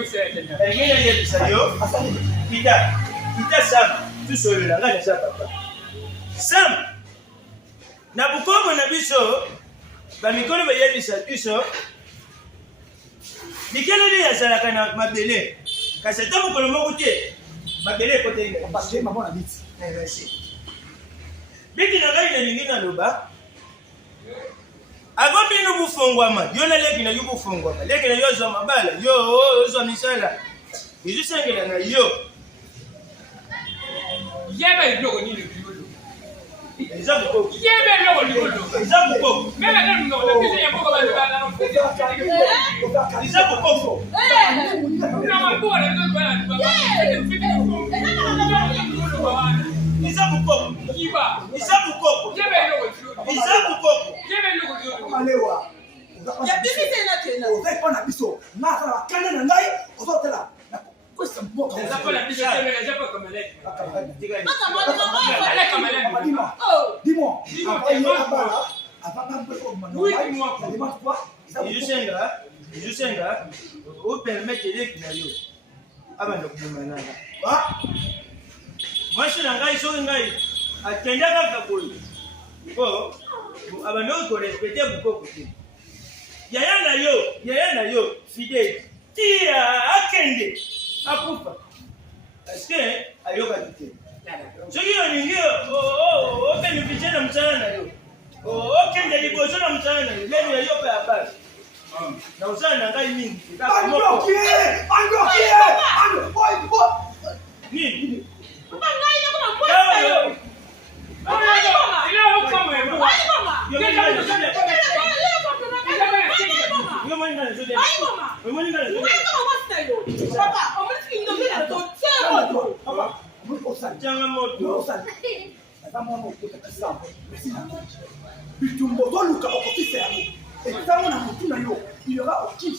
Engine yebisa yo. Kita Sam. Tu solola ngana sa papa. Sam. Na bukomo na biso ba mikolo ba yebisa biso. Mikelo ni yazalaka na mabele. Kasi to mukolo moko te. Mabele kote ina. Parce que maman a dit. Merci. Biki na ngai na lingina loba. Avant bino bufongwama, yo na leki na yo bufongwama. Leki na yo zo mabala, yo zo misala. Bizu sengela na yo. Yebe iloko ni le biolo. Eza buko. Yebe iloko ni biolo. Eza buko. Mela na no, na pese ya boka ba na no. Eza buko. Na mambo na ndo bana ba. Eza buko. Kiba. Eza buko. Yebe iloko ni biolo. Eza buko. Yebe iloko ni biolo. Malewa. Ya bibi tena tena. Oza pas na biso. Na sala kana na ngai, oza tela. Questa mboka. Eza pa la biso tena na japo kama leo. Maka mama. Ala kama leo. Dis-moi. Oui, dis-moi. Bizu senga, o permettre leki na yo. Abanda kumanana. Mwasi na ngai so ngai atendaka kaboyi. Ko abanda ko respecter bukoko te. Yaya na yo fidèle. Tia akende akufa. Parce que ayoka te. Soki yo ningi o bénéficier na mtsala na yo. O kende liboso na mtsala na yo. Lelo yo pe abasi. Na usana na ngai mingi. Nini? Papa ngai na kama mwana yo. Il y aura aucun